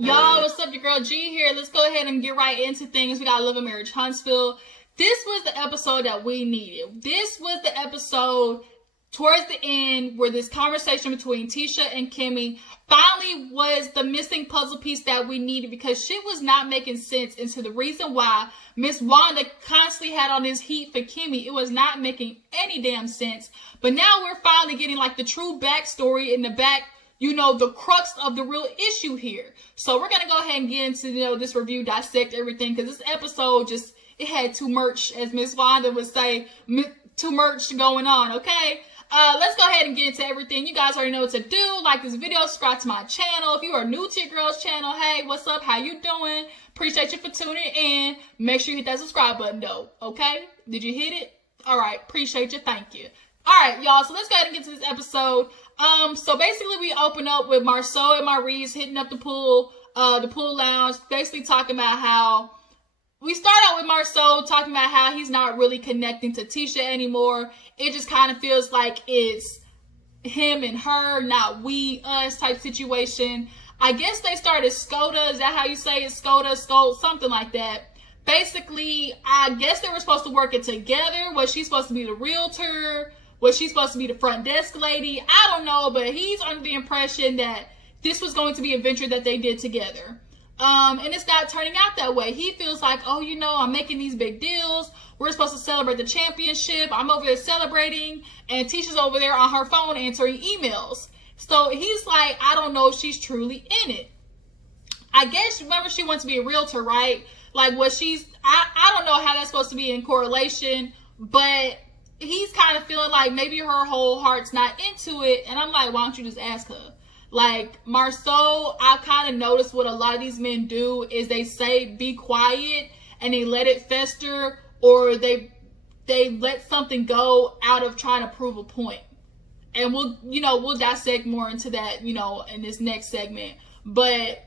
Y'all, what's up? Your girl G here. Let's go ahead and get right into things. We got Love and Marriage Huntsville. This was the episode that we needed. This was the episode towards the end where this conversation between Tisha and Kimmy finally was the missing puzzle piece that we needed, because shit was not making sense into the reason why Miss Wanda constantly had on this heat for Kimmy. It was not making any damn sense. But now we're finally getting like the true backstory in the back, you know, the crux of the real issue here. So we're going to go ahead and get into, you know, this review, dissect everything, because this episode just, it had too much, as Miss Wanda would say, too much going on, okay? Let's go ahead and get into everything. You guys already know what to do. Like this video, subscribe to my channel. If you are new to your girl's channel, hey, what's up? How you doing? Appreciate you for tuning in. Make sure you hit that subscribe button though, okay? Did you hit it? All right, appreciate you. Thank you. All right, y'all, so let's go ahead and get to this episode. So basically we open up with Marcel and Maurice hitting up the pool lounge, basically talking about how we start out with Marcel talking about how he's not really connecting to Tisha anymore. It just kind of feels like it's him and her, not we, us type situation. I guess they started Skoda. Is that how you say it? Skoda, something like that. Basically, I guess they were supposed to work it together. Was she supposed to be the realtor? Was she supposed to be the front desk lady? I don't know, but he's under the impression that this was going to be a venture that they did together. And it's not turning out that way. He feels like, oh, you know, I'm making these big deals. We're supposed to celebrate the championship. I'm over there celebrating, and Tisha's over there on her phone answering emails. So he's like, I don't know if she's truly in it. I guess, remember, she wants to be a realtor, right? Like, what she's, I don't know how that's supposed to be in correlation, but he's kind of feeling like maybe her whole heart's not into it. And I'm like, why don't you just ask her? Like, Marcel, I kind of noticed what a lot of these men do is they say, be quiet, and they let it fester, or they let something go out of trying to prove a point. And we'll dissect more into that, you know, in this next segment. But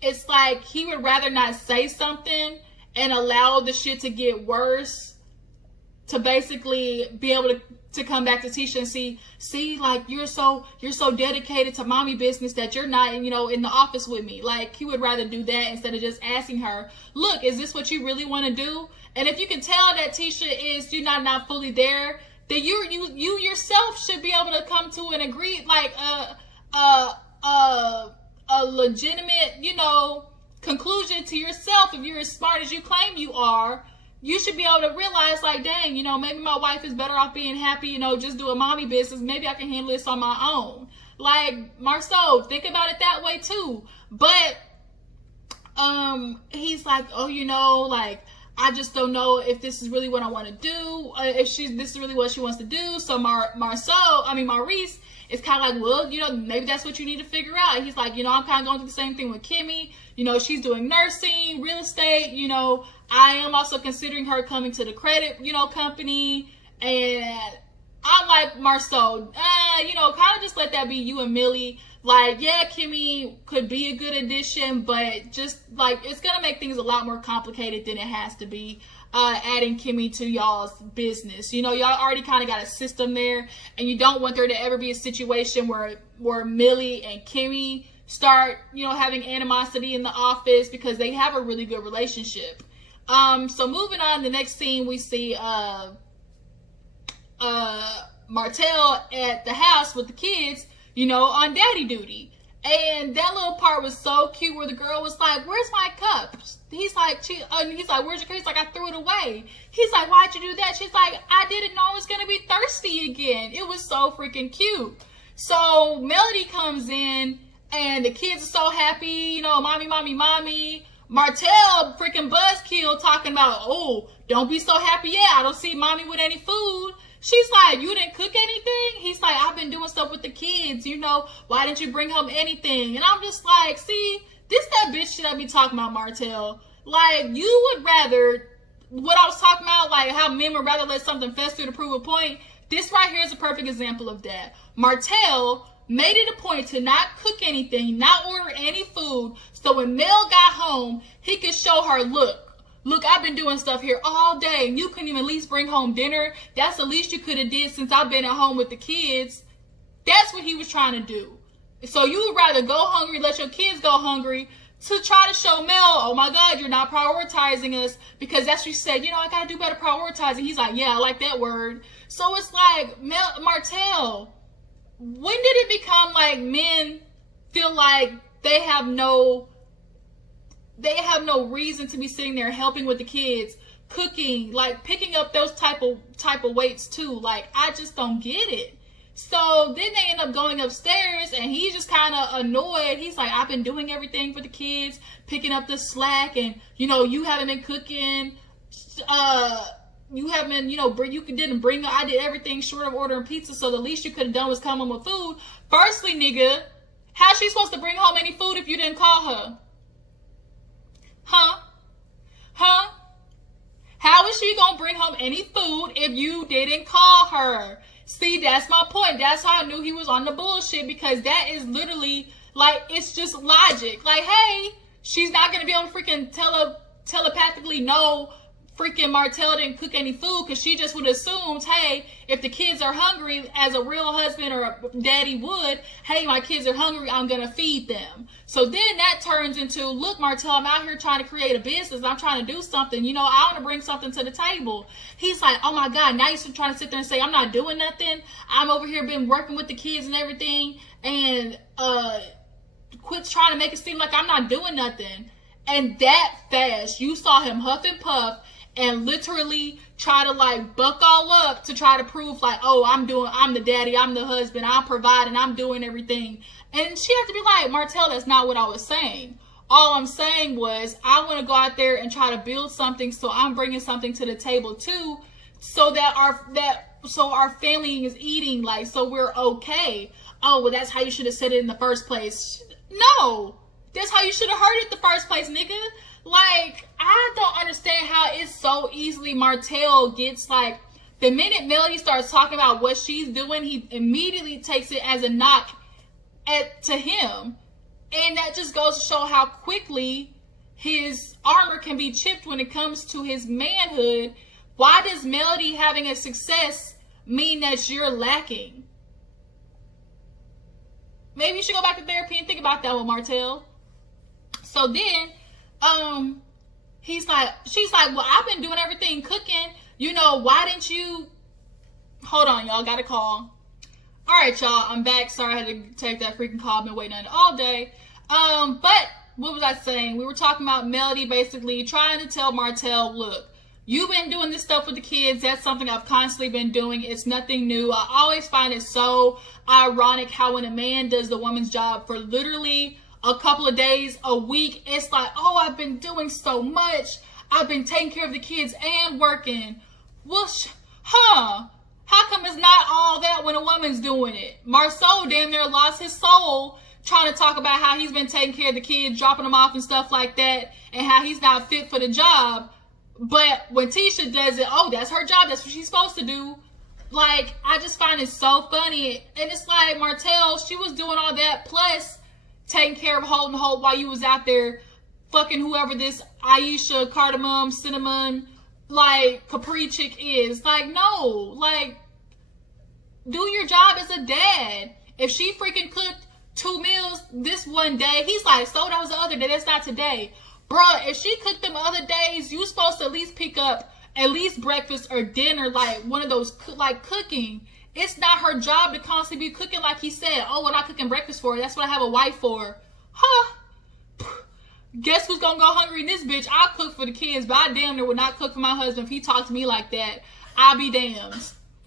it's like he would rather not say something and allow the shit to get worse to basically be able to come back to Tisha and see, like, you're so dedicated to mommy business that you're not, you know, in the office with me. Like, he would rather do that instead of just asking her, look, is this what you really want to do? And if you can tell that Tisha is, you're not fully there, then you yourself should be able to come to an agreed, like, a legitimate, you know, conclusion to yourself. If you're as smart as you claim you are, you should be able to realize, like, dang, you know, maybe my wife is better off being happy, you know, just doing mommy business. Maybe I can handle this on my own. Like, Marcel, think about it that way too. But he's like, oh, you know, like, I just don't know if this is really what I want to do, this is really what she wants to do. So Maurice is kind of like, well, you know, maybe that's what you need to figure out. He's like, you know, I'm kind of going through the same thing with Kimmy. You know, she's doing nursing, real estate, you know, I am also considering her coming to the credit, you know, company. And I'm like, Marcel, you know, kind of just let that be you and Millie. Like, yeah, Kimmy could be a good addition, but just, like, it's going to make things a lot more complicated than it has to be, adding Kimmy to y'all's business. You know, y'all already kind of got a system there, and you don't want there to ever be a situation where Millie and Kimmy start, you know, having animosity in the office, because they have a really good relationship. So moving on, the next scene we see Martell at the house with the kids, you know, on daddy duty. And that little part was so cute where the girl was like, where's my cup? He's like, where's your cup? He's like, I threw it away. He's like, why'd you do that? She's like, I didn't know I was gonna be thirsty again. It was so freaking cute. So Melody comes in and the kids are so happy, you know, mommy, mommy, mommy. Martell freaking buzzkill talking about, oh, don't be so happy. Yeah, I don't see mommy with any food. She's like, you didn't cook anything? He's like, I've been doing stuff with the kids, you know, why didn't you bring home anything? And I'm just like, see, this that bitch shit I be talking about, Martell. Like, you would rather, what I was talking about, like how men would rather let something fester to prove a point. This right here is a perfect example of that. Martell made it a point to not cook anything, not order any food, so when Mel got home, he could show her, look, I've been doing stuff here all day, and you couldn't even at least bring home dinner. That's the least you could have did since I've been at home with the kids. That's what he was trying to do. So you would rather go hungry, let your kids go hungry, to try to show Mel, oh my God, you're not prioritizing us, because that's what she said, I gotta do better prioritizing. He's like, yeah, I like that word. So it's like, Martell, when did it become like men feel like they have no reason to be sitting there helping with the kids, cooking, like picking up those type of weights too? Like, I just don't get it. So then they end up going upstairs, and he's just kind of annoyed. He's like, I've been doing everything for the kids, picking up the slack, and you haven't been cooking. You haven't, you didn't bring. I did everything short of ordering pizza. So the least you could have done was come home with food. Firstly, nigga, how's she supposed to bring home any food if you didn't call her? Huh? How is she gonna bring home any food if you didn't call her? See, that's my point. That's how I knew he was on the bullshit, because that is literally, like, it's just logic. Like, hey, she's not going to be able to freaking telepathically know freaking Martell didn't cook any food, because she just would assume, hey, if the kids are hungry, as a real husband or a daddy would, hey, my kids are hungry, I'm going to feed them. So then that turns into, look, Martell, I'm out here trying to create a business. I'm trying to do something. I want to bring something to the table. He's like, oh my God, now you're trying to sit there and say, I'm not doing nothing. I'm over here been working with the kids and everything, and quit trying to make it seem like I'm not doing nothing. And that fast, you saw him huff and puff and literally try to like buck all up to try to prove like, oh, I'm the daddy, I'm the husband, I'm providing, I'm doing everything. And she had to be like, Martell, that's not what I was saying. All I'm saying was, I want to go out there and try to build something, so I'm bringing something to the table too, so that our family is eating, like, so we're okay. Oh, well, that's how you should have said it in the first place. No, that's how you should have heard it the first place, nigga. Like, I don't understand how it's so easily Martell gets, like, the minute Melody starts talking about what she's doing, he immediately takes it as a knock to him. And that just goes to show how quickly his armor can be chipped when it comes to his manhood. Why does Melody having a success mean that you're lacking? Maybe you should go back to therapy and think about that one, Martell. So then, she's like, well, I've been doing everything cooking. Why didn't you? Hold on, y'all. Got a call. All right, y'all. I'm back. Sorry, I had to take that freaking call. I've been waiting on it all day. But what was I saying? We were talking about Melody basically trying to tell Martell, look, you've been doing this stuff with the kids. That's something I've constantly been doing. It's nothing new. I always find it so ironic how when a man does the woman's job for literally a couple of days, a week, it's like, oh, I've been doing so much. I've been taking care of the kids and working. Well, how come it's not all that when a woman's doing it? Marcel damn near lost his soul trying to talk about how he's been taking care of the kids, dropping them off and stuff like that, and how he's not fit for the job. But when Tisha does it, oh, that's her job. That's what she's supposed to do. Like, I just find it so funny. And it's like, Martell, she was doing all that plus taking care of Holden Hope while you was out there fucking whoever this Aisha, cardamom, cinnamon, like, Capri chick is. Like, no. Like, do your job as a dad. If she freaking cooked 2 meals this one day, he's like, so that was the other day. That's not today. Bruh, if she cooked them other days, you supposed to at least pick up at least breakfast or dinner, like one of those, like cooking. It's not her job to constantly be cooking like he said. Oh, we're not cooking breakfast for her. That's what I have a wife for. Huh? Guess who's gonna go hungry in this bitch? I'll cook for the kids, but I damn near would not cook for my husband if he talked to me like that. I'll be damned.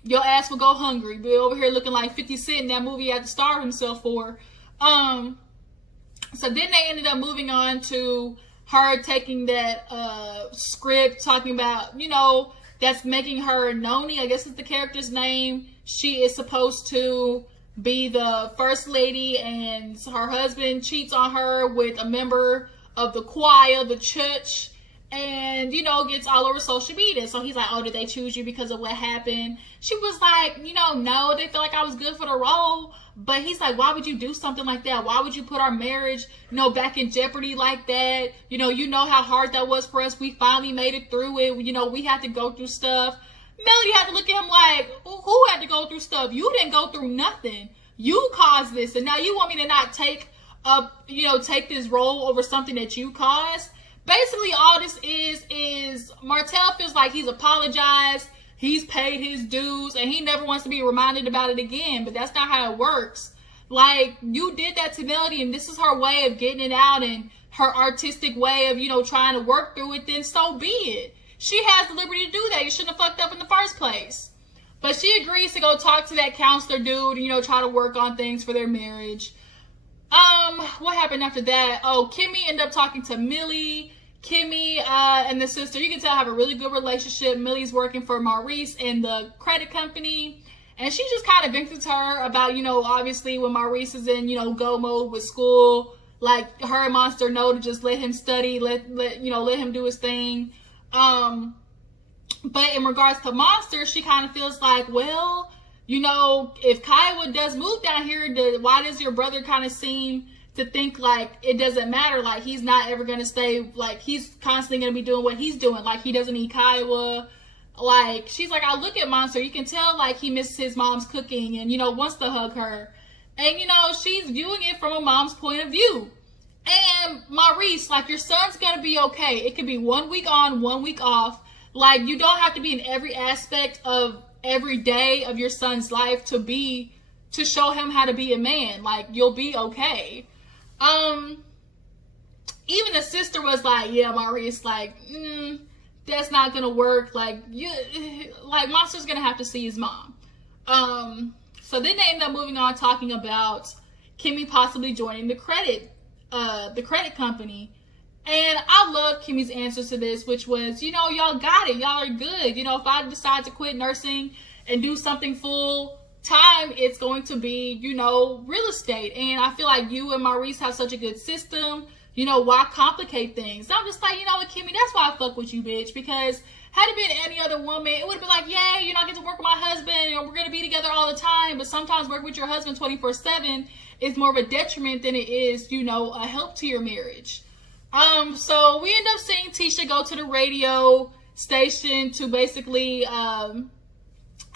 Your ass will go hungry. Be over here looking like 50 Cent in that movie he had to starve himself for. So then they ended up moving on to her taking that script, talking about, that's making her Noni, I guess is the character's name. She is supposed to be the first lady, and her husband cheats on her with a member of the choir, the church, and, gets all over social media. So he's like, oh, did they choose you because of what happened? She was like, no, they felt like I was good for the role. But he's like, why would you do something like that? Why would you put our marriage, back in jeopardy like that? You know how hard that was for us. We finally made it through it. We had to go through stuff. Melody had to look at him like, who had to go through stuff? You didn't go through nothing. You caused this. And now you want me to not take take this role over something that you caused. Basically, all this is Martell feels like he's apologized, he's paid his dues, and he never wants to be reminded about it again. But that's not how it works. Like, you did that to Melody, and this is her way of getting it out, and her artistic way of, trying to work through it, then so be it. She has the liberty to do that. You shouldn't have fucked up in the first place. But she agrees to go talk to that counselor dude and, try to work on things for their marriage. What happened after that? Oh, Kimmy ended up talking to Millie. Kimmy and the sister, you can tell, have a really good relationship. Millie's working for Maurice and the credit company. And she just kind of vented to her about, obviously when Maurice is in, go mode with school, like her and Monster know to just let him study, let him do his thing. But in regards to Monster, she kind of feels like, well, if Kiowa does move down here, why does your brother kind of seem to think like it doesn't matter? Like, he's not ever going to stay, like, he's constantly going to be doing what he's doing. Like, he doesn't need Kiowa. Like, she's like, I look at Monster, you can tell, like, he misses his mom's cooking and, wants to hug her. And, she's viewing it from a mom's point of view. And Maurice, like, your son's going to be okay. It could be 1 week on, 1 week off. Like, you don't have to be in every aspect of every day of your son's life to show him how to be a man. Like, you'll be okay. Even the sister was like, yeah, Maurice, like, that's not gonna work. Like, Monster's gonna have to see his mom. So then they end up moving on, talking about Kimmy possibly joining the credit company. And I love Kimmy's answer to this, which was, y'all got it. Y'all are good. If I decide to quit nursing and do something full time, it's going to be, real estate. And I feel like you and Maurice have such a good system. Why complicate things? I'm just like, what, Kimmy, that's why I fuck with you, bitch. Because had it been any other woman, it would have been like, yay, I get to work with my husband, we're going to be together all the time. But sometimes working with your husband 24/7 is more of a detriment than it is, a help to your marriage. So we end up seeing Tisha go to the radio station to basically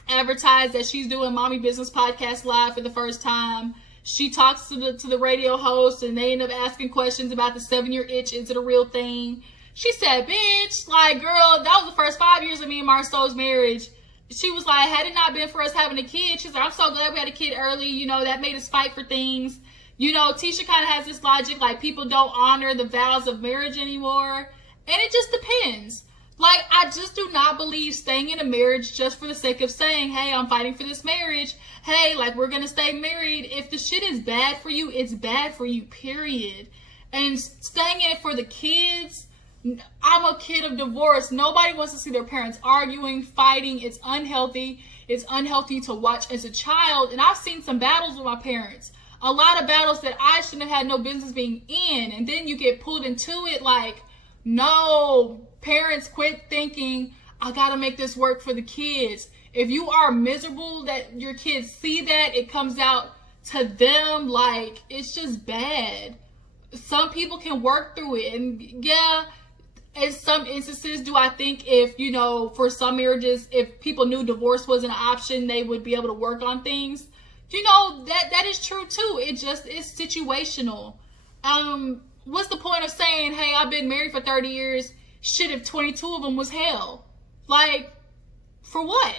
advertise that she's doing Mommy Business Podcast live for the first time. She talks to the radio host, and they end up asking questions about the 7-year itch. Is it a real thing? She said, bitch, like, girl, that was the first 5 years of me and Marcel's marriage. She was like, had it not been for us having a kid, she's like, I'm so glad we had a kid early. That made us fight for things. Tisha kind of has this logic, like, people don't honor the vows of marriage anymore. And it just depends. Like, I just do not believe staying in a marriage just for the sake of saying, hey, I'm fighting for this marriage. Hey, like, we're going to stay married. If the shit is bad for you, it's bad for you, period. And staying in it for the kids, I'm a kid of divorce. Nobody wants to see their parents arguing, fighting. It's unhealthy. It's unhealthy to watch as a child. And I've seen some battles with my parents. A lot of battles that I shouldn't have had no business being in. And then you get pulled into it like, no, parents, quit thinking, I gotta make this work for the kids. If you are miserable that your kids see that, it comes out to them, like, it's just bad. Some people can work through it. And yeah, in some instances, do I think if, for some marriages, if people knew divorce was an option, they would be able to work on things. That is true too. It just is situational. What's the point of saying, hey, I've been married for 30 years. Shit, if 22 of them was hell. Like, for what?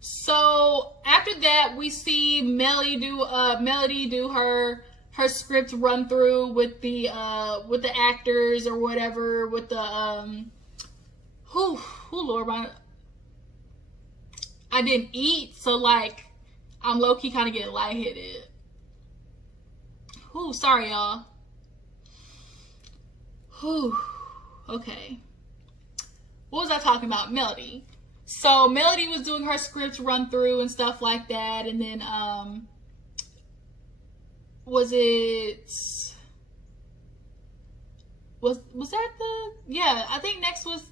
So after that, we see Melody do her script run through with the actors or whatever, with the Lord, I didn't eat, so like I'm low-key kind of getting lightheaded. Sorry, y'all. Okay. What was I talking about? Melody. So Melody was doing her script run through and stuff like that, and then was that I think next was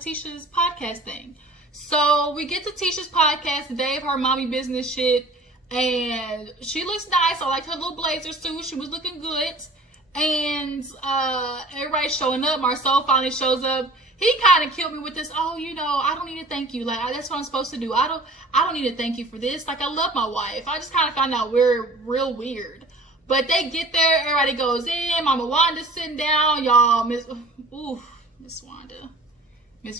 Tisha's podcast thing. So we get to Tisha's podcast, the day of her mommy business shit, and she looks nice. I liked her little blazer suit. She was looking good. And everybody's showing up. Marcel finally shows up. he kind of killed me with this, oh, you know, I don't need to thank you. Like, that's what I'm supposed to do. I don't need to thank you for this. Like, I love my wife. I just kind of found out we're real weird. But they get there, everybody goes in, Mama Wanda's sitting down, y'all, Miss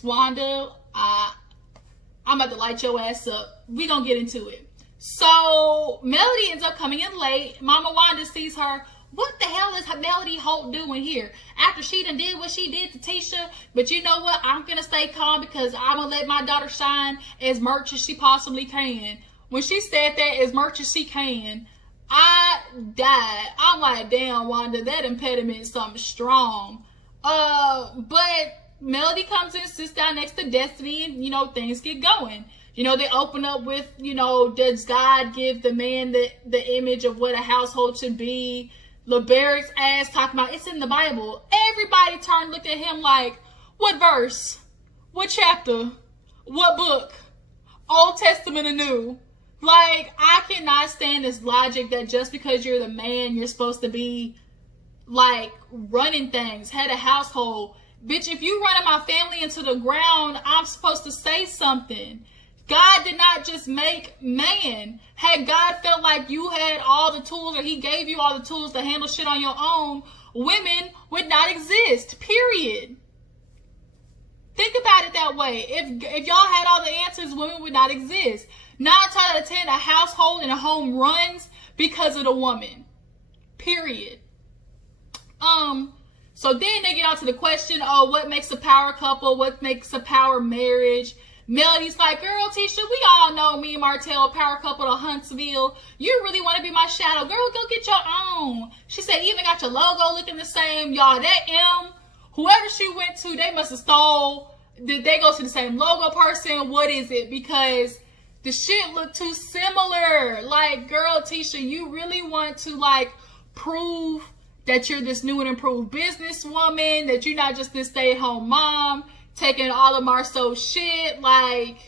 Wanda, I'm about to light your ass up. We gonna get into it. So, Melody ends up coming in late. Mama Wanda sees her. What the hell is Melody Holt doing here? After she done did what she did to Tisha. But you know what? I'm gonna stay calm because I'm gonna let my daughter shine as much as she possibly can. When she said that, as much as she can, I died. I'm like, damn, Wanda, that impediment is something strong. But Melody comes in, sits down next to Destiny, and, you know, things get going. You know, they open up with, you know, does God give the man the image of what a household should be? LeBarrick's ass talking about, it's in the Bible. Everybody turned, looked at him like, what verse? What chapter? What book? Old Testament or New? Like, I cannot stand this logic that just because you're the man, you're supposed to be, like, running things, head of household. Bitch, if you running my family into the ground, I'm supposed to say something. God did not just make man. Had God felt like you had all the tools, or he gave you all the tools to handle shit on your own, women would not exist, period. Think about it that way. If y'all had all the answers, women would not exist. 9 times out of 10, a household and a home runs because of the woman. Period. So then they get on to the question, oh, what makes a power couple? What makes a power marriage? Melody's like, girl, Tisha, we all know me and Martell, power couple to Huntsville. You really want to be my shadow? Girl, go get your own. She said, even got your logo looking the same. Y'all, that M, whoever she went to, they must have stole. Did they go to the same logo person? What is it? Because the shit look too similar. Like, girl, Tisha, you really want to, like, prove that you're this new and improved businesswoman, that you're not just this stay-at-home mom, taking all of Marcel's shit. Like,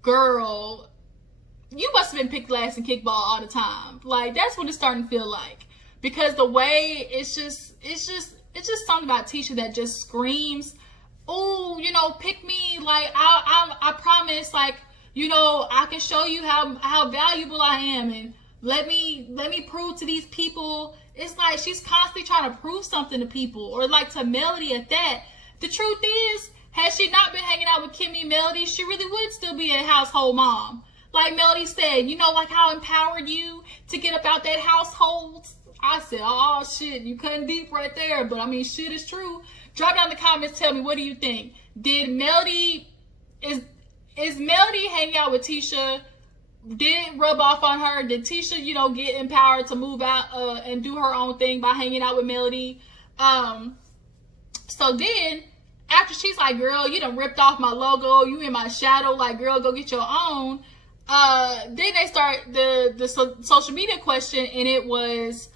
girl, you must have been picked last in kickball all the time. Like, that's what it's starting to feel like. Because the way it's just something about Tisha that just screams, oh, you know, pick me. Like, I promise, like, you know, I can show you how valuable I am, and let me prove to these people. It's like she's constantly trying to prove something to people, or like to Melody at that. The truth is, had she not been hanging out with Kimmy Melody, she really would still be a household mom. Like Melody said, you know, like how empowered you to get up out that household. I said, oh shit, you cutting deep right there. But I mean, shit is true. Drop down in the comments, tell me, what do you think? Did Melody, is Melody hanging out with Tisha? Did it rub off on her? Did Tisha, you know, get empowered to move out and do her own thing by hanging out with Melody? So then, after she's like, girl, you done ripped off my logo, you in my shadow, like, girl, go get your own. Then they start the social media question, and it was,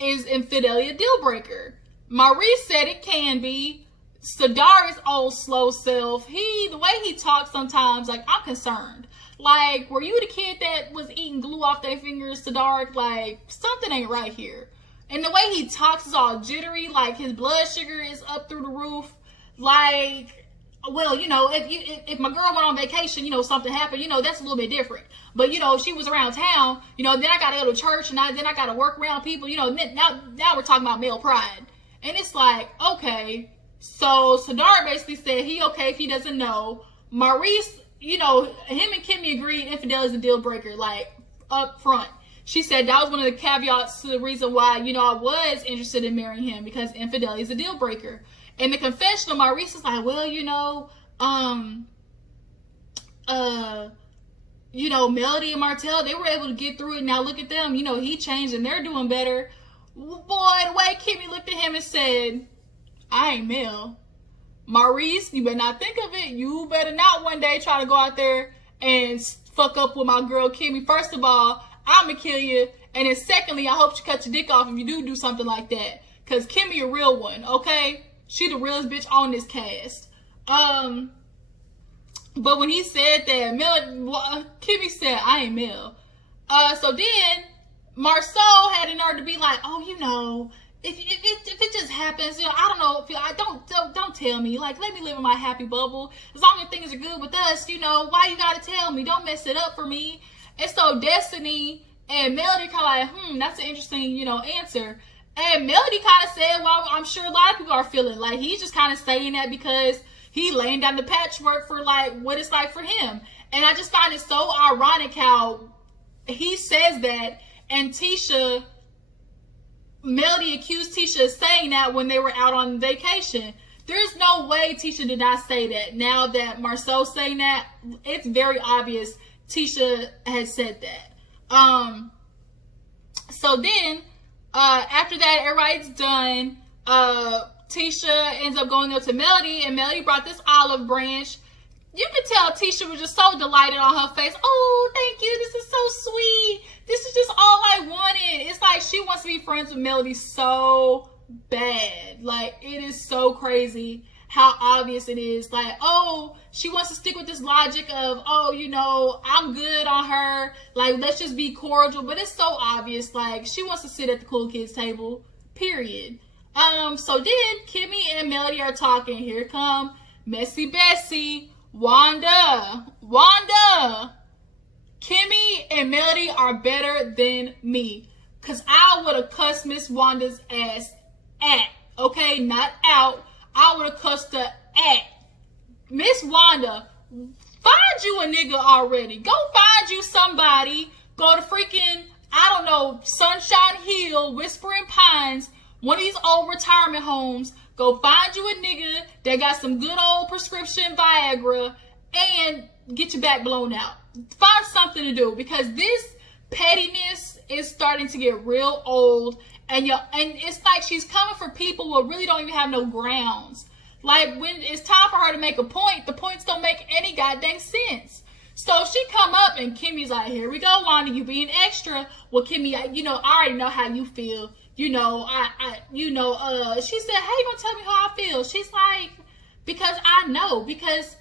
is infidelity a deal breaker? Maurice said it can be. Sadari's old slow self, the way he talks sometimes, like, I'm concerned. Like, were you the kid that was eating glue off their fingers, Sadar? Like, something ain't right here. And the way he talks is all jittery, like his blood sugar is up through the roof. Like, well, you know, if my girl went on vacation, you know, something happened, you know, that's a little bit different. But, you know, she was around town, you know, then I got to go to church, and then I got to work around people, you know, now we're talking about male pride. And it's like, okay. So Sadar basically said he okay if he doesn't know. Maurice, you know, him and Kimmy agreed infidelity is a deal breaker, like, up front. She said that was one of the caveats to the reason why, you know, I was interested in marrying him, because infidelity is a deal breaker. In the confessional, Maurice is like, well, you know, you know, Melody and Martell, they were able to get through it. Now look at them, you know, he changed and they're doing better. Boy, the way Kimmy looked at him and said, I ain't Mel. Maurice, you better not think of it. You better not one day try to go out there and fuck up with my girl Kimmy. First of all, I'm gonna kill you. And then secondly, I hope you cut your dick off if you do something like that. Because Kimmy a real one, okay? She the realest bitch on this cast. But when he said that, Kimmy said, I ain't Mel. So then, Marcel had an order to be like, oh, you know, if it just happens, you know, I don't know. Don't tell me. Like, let me live in my happy bubble. As long as things are good with us, you know, why you gotta tell me? Don't mess it up for me. And so Destiny and Melody kind of like, that's an interesting, you know, answer. And Melody kind of said, well, I'm sure a lot of people are feeling like he's just kind of saying that because he laying down the patchwork for like what it's like for him. And I just find it so ironic how he says that, and Melody accused Tisha of saying that when they were out on vacation. There's no way Tisha did not say that. Now that Marcel's saying that, it's very obvious Tisha had said that. So then, after that, everybody's done. Tisha ends up going up to Melody, and Melody brought this olive branch. You could tell Tisha was just so delighted on her face. Oh, thank you. This is so sweet. This is just all I wanted. It's like she wants to be friends with Melody so bad. Like, it is so crazy how obvious it is. Like, oh, she wants to stick with this logic of, oh, you know, I'm good on her. Like, let's just be cordial. But it's so obvious. Like, she wants to sit at the cool kids table, period. So then Kimmy and Melody are talking. Here come Messy Bessie. Wanda, Kimmy and Melody are better than me. Cause I would have cussed Miss Wanda's ass at. Okay, not out. I would have cussed her at. Miss Wanda, find you a nigga already. Go find you somebody. Go to freaking, I don't know, Sunshine Hill, Whispering Pines, one of these old retirement homes. Go find you a nigga that got some good old prescription Viagra and get your back blown out. Find something to do, because this pettiness is starting to get real old, and it's like she's coming for people who really don't even have no grounds. Like, when it's time for her to make a point, the points don't make any goddamn sense. So she come up and Kimmy's like, here we go, Wanda, you being extra. Well, Kimmy, you know, I already know how you feel. You know, she said, how you gonna tell me how I feel? She's like, because I know, because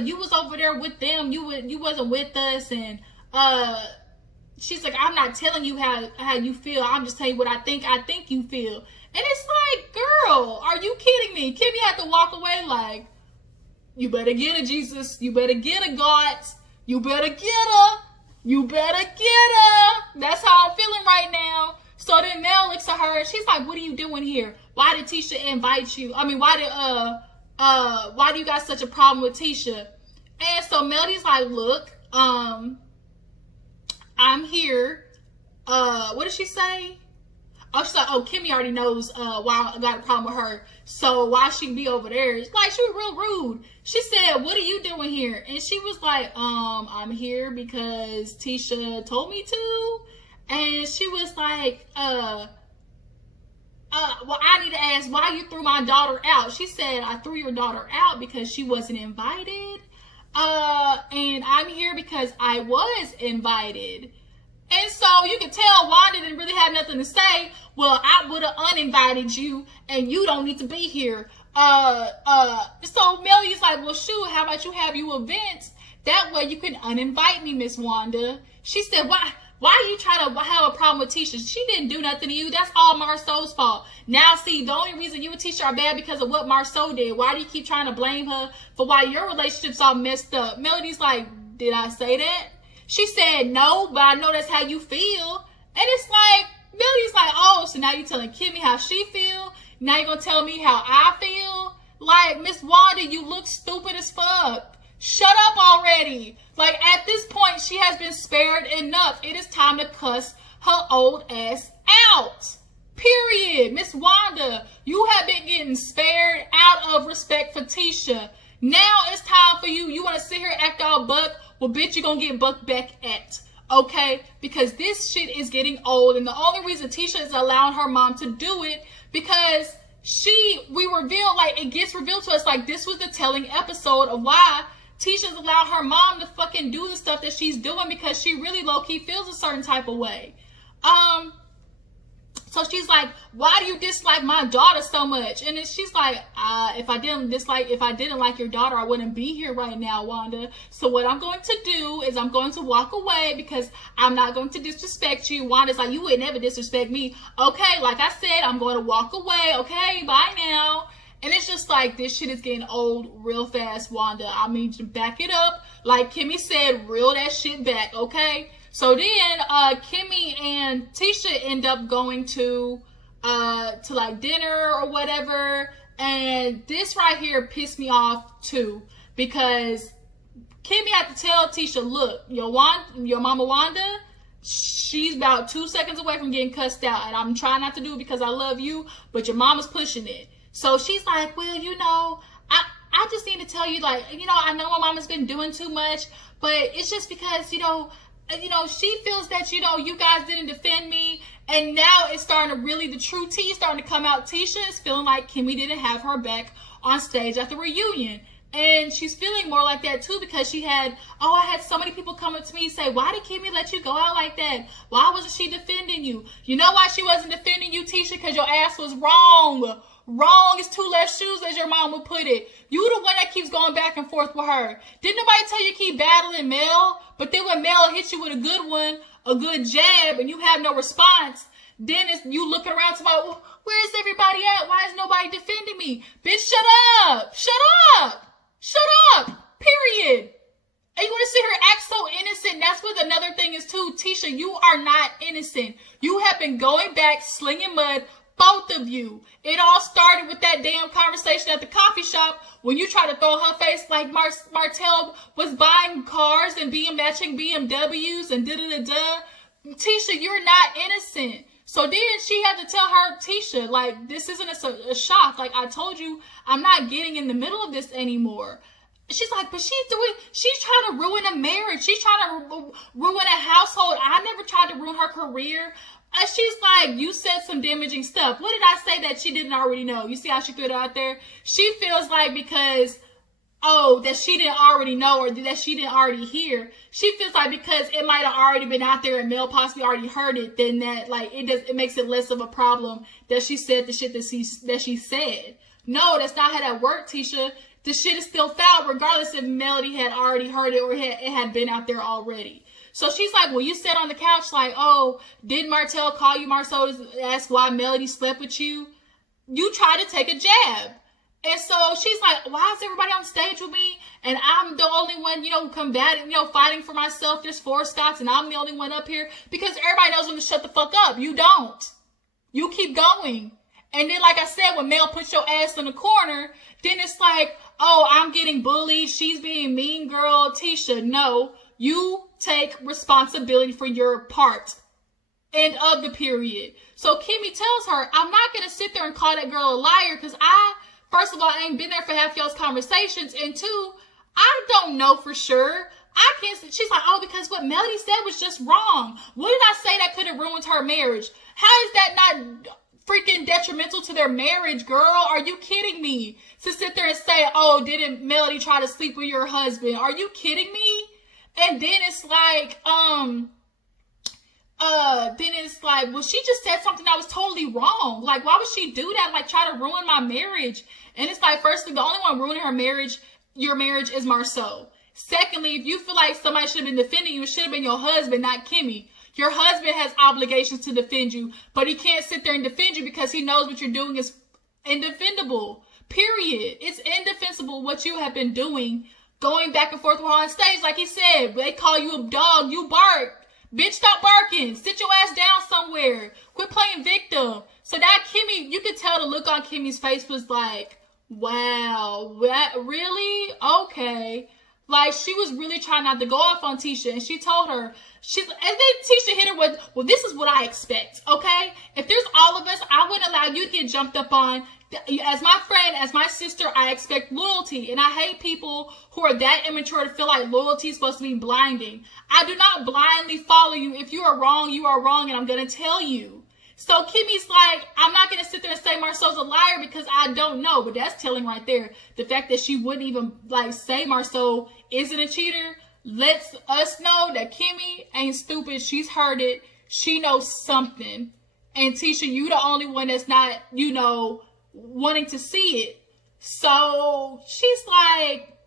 you was over there with them, you wasn't with us, and she's like, I'm not telling you how you feel, I'm just telling you what I think you feel. And it's like, girl, are you kidding me? Kimmy had to walk away like, you better get her, Jesus, you better get her, God, you better get her, that's how I'm feeling right now. So then Mel looks at her and she's like, what are you doing here? Why did Tisha invite you? I mean, why do you got such a problem with Tisha? And so Melody's like, look, I'm here. What did she say? Oh, she's like, oh, Kimmy already knows why I got a problem with her. So why she be over there? It's like, she was real rude. She said, what are you doing here? And she was like, I'm here because Tisha told me to. And she was like, well, I need to ask why you threw my daughter out. She said, I threw your daughter out because she wasn't invited. And I'm here because I was invited. And so you can tell Wanda didn't really have nothing to say. Well, I would have uninvited you and you don't need to be here. So Melody's like, well, shoot, how about you have you events? That way you can uninvite me, Miss Wanda. She said, why are you trying to have a problem with Tisha? She didn't do nothing to you. That's all Marcel's fault. Now, see, the only reason you and Tisha are bad because of what Marcel did. Why do you keep trying to blame her for why your relationship's all messed up? Melody's like, did I say that? She said, no, but I know that's how you feel. And it's like, Melody's like, oh, so now you're telling Kimmy how she feel? Now you're going to tell me how I feel? Like, Miss Wanda, you look stupid as fuck. Shut up already. Like, at this point, she has been spared enough. It is time to cuss her old ass out. Period. Miss Wanda, you have been getting spared out of respect for Tisha. Now it's time for you. You want to sit here and act all buck? Well, bitch, you're going to get bucked back at. Okay? Because this shit is getting old. And the only reason Tisha is allowing her mom to do it, because it gets revealed to us, like, this was the telling episode of why Tisha's allowed her mom to fucking do the stuff that she's doing, because she really low-key feels a certain type of way. So she's like, why do you dislike my daughter so much? And then she's like, if I didn't like your daughter, I wouldn't be here right now, Wanda. So what I'm going to do is I'm going to walk away because I'm not going to disrespect you. Wanda's like, you would never disrespect me. Okay, like I said, I'm going to walk away. Okay, bye now. And it's just like, this shit is getting old real fast, Wanda. I mean, to back it up. Like Kimmy said, reel that shit back, okay? So then, Kimmy and Tisha end up going to like dinner or whatever. And this right here pissed me off too, because Kimmy had to tell Tisha, look, your mama Wanda, she's about 2 seconds away from getting cussed out. And I'm trying not to do it because I love you, but your mama's pushing it. So she's like, well, I just need to tell you, like, I know my mama's been doing too much, but it's just because, she feels that, you guys didn't defend me. And now it's starting to really, the true tea is starting to come out. Tisha is feeling like Kimmy didn't have her back on stage at the reunion. And she's feeling more like that too, because I had so many people come up to me and say, why did Kimmy let you go out like that? Why wasn't she defending you? You know why she wasn't defending you, Tisha? Because your ass was wrong. Wrong is two left shoes, as your mom would put it. You the one that keeps going back and forth with her. Didn't nobody tell you to keep battling Mel? But then when Mel hits you with a good one, a good jab, and you have no response, then you looking around to my, well, where is everybody at? Why is nobody defending me? Bitch, shut up. Shut up. Shut up. Period. And you want to see her act so innocent. That's what another thing is too. Tisha, you are not innocent. You have been going back, slinging mud, both of you. It all started with that damn conversation at the coffee shop when you tried to throw her face like Martell was buying cars and matching BMWs and da-da-da-da. Tisha, you're not innocent. So then she had to tell her, Tisha, like, this isn't a shock. Like, I told you, I'm not getting in the middle of this anymore. She's like, but she's trying to ruin a marriage. She's trying to ruin a household. I never tried to ruin her career. She's like, you said some damaging stuff. What did I say that she didn't already know? You see how she threw it out there? She feels like because, that she didn't already know or that she didn't already hear. She feels like because it might have already been out there and Mel possibly already heard it, then that, like, it makes it less of a problem that she said the shit that she said. No, that's not how that worked, Tisha. The shit is still foul regardless if Melody had already heard it or it had been out there already. So she's like, well, you sat on the couch like, oh, did Martell call you, Marcel, to ask why Melody slept with you? You tried to take a jab. And so she's like, why is everybody on stage with me? And I'm the only one, combating, fighting for myself. There's 4 Scots and I'm the only one up here. Because everybody knows when to shut the fuck up. You don't. You keep going. And then, like I said, when Mel puts your ass in the corner, then it's like, oh, I'm getting bullied. She's being mean girl. Tisha, no. You take responsibility for your part. End of the period. So Kimmy tells her, I'm not going to sit there and call that girl a liar because first of all, I ain't been there for half y'all's conversations. And 2, I don't know for sure. I can't. She's like, oh, because what Melody said was just wrong. What did I say that could have ruined her marriage? How is that not freaking detrimental to their marriage, girl? Are you kidding me? To sit there and say, oh, didn't Melody try to sleep with your husband? Are you kidding me? And then it's like, well, she just said something that was totally wrong. Like, why would she do that? Like, try to ruin my marriage. And it's like, firstly, the only one ruining your marriage is Marcel. Secondly, if you feel like somebody should have been defending you, it should have been your husband, not Kimmy. Your husband has obligations to defend you, but he can't sit there and defend you because he knows what you're doing is indefendable. Period. It's indefensible what you have been doing, going back and forth with her on stage. Like he said, they call you a dog, you bark. Bitch, stop barking. Sit your ass down somewhere. Quit playing victim. So that Kimmy, you could tell the look on Kimmy's face was like, wow, really? Okay. Like, she was really trying not to go off on Tisha, and she told her, and then Tisha hit her with, well, this is what I expect, okay? If there's all of us, I wouldn't allow you to get jumped up on. As my friend, as my sister, I expect loyalty, and I hate people who are that immature to feel like loyalty is supposed to be blinding. I do not blindly follow you. If you are wrong, and I'm going to tell you. So Kimmy's like, I'm not going to sit there and say Marcel's a liar because I don't know. But that's telling right there. The fact that she wouldn't even like say Marcel isn't a cheater lets us know that Kimmy ain't stupid. She's heard it. She knows something. And Tisha, you the only one that's not, you know, wanting to see it. So she's like,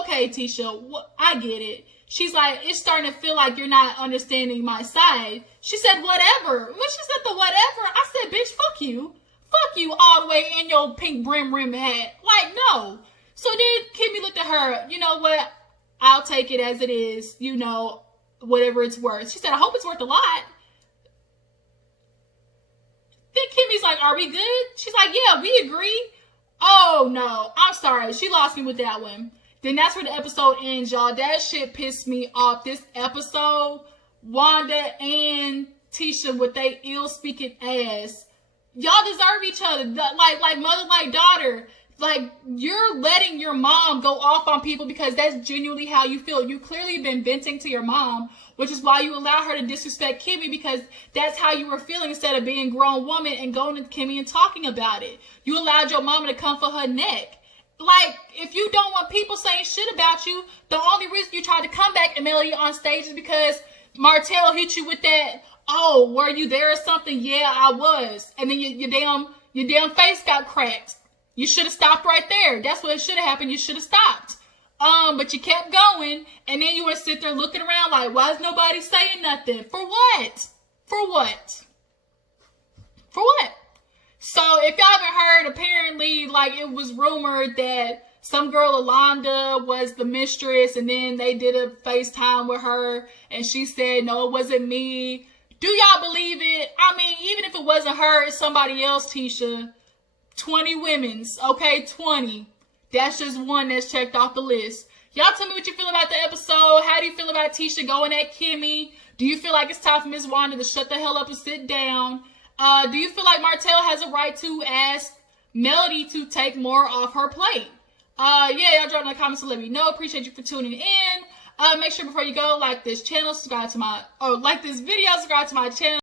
okay, Tisha, I get it. She's like, it's starting to feel like you're not understanding my side. She said, whatever. When she said the whatever, I said, bitch, fuck you. Fuck you all the way in your pink brim hat. Like, no. So then Kimmy looked at her, you know what? I'll take it as it is, you know, whatever it's worth. She said, I hope it's worth a lot. Then Kimmy's like, are we good? She's like, yeah, we agree. Oh, no. I'm sorry. She lost me with that one. Then that's where the episode ends, y'all. That shit pissed me off. This episode, Wanda and Tisha with they ill-speaking ass. Y'all deserve each other. Like mother, like daughter. Like, you're letting your mom go off on people because that's genuinely how you feel. You clearly been venting to your mom, which is why you allow her to disrespect Kimmy, because that's how you were feeling instead of being a grown woman and going to Kimmy and talking about it. You allowed your mama to come for her neck. Like, if you don't want people saying shit about you, the only reason you tried to come back and Melody on stage is because Martell hit you with that, oh, were you there or something? Yeah, I was. And then your damn face got cracked. You should have stopped right there. That's what should have happened. You should have stopped. But you kept going, and then you would sit there looking around like, why is nobody saying nothing? For what? For what? For what? So, if y'all haven't heard, apparently, like, it was rumored that some girl, Alonda, was the mistress, and then they did a FaceTime with her, and she said, no, it wasn't me. Do y'all believe it? I mean, even if it wasn't her, it's somebody else, Tisha. 20 women's, okay, 20. That's just one that's checked off the list. Y'all tell me what you feel about the episode. How do you feel about Tisha going at Kimmy? Do you feel like it's time for Miss Wanda to shut the hell up and sit down? Do you feel like Martell has a right to ask Melody to take more off her plate? Yeah, y'all drop in the comments to let me know. Appreciate you for tuning in. Make sure before you go, like this channel, subscribe to my, like this video, subscribe to my channel.